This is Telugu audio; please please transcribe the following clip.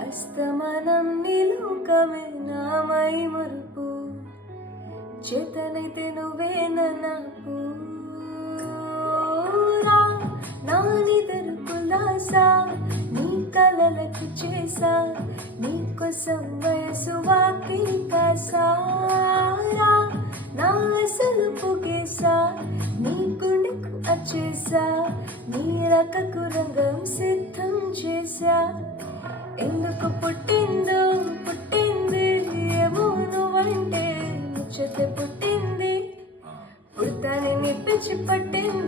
అస్తమనం నిలుకమే నామై మురుపు చేతనైతే నువ్వే నాకు నాని తెరుకులాసా నీ కలలకు చేసా నీ కోసం వయసు వాకి కాసారా నా అసలు పొగేసా నీ గుండెకు అచ్చేసా నీ రకకు రంగం సిద్ధం చేసా ఎందుకు పుట్టింది ఏమో నువ్వంటే ముచ్చట పుట్టింది పుడతానే పిచ్చి పట్టింది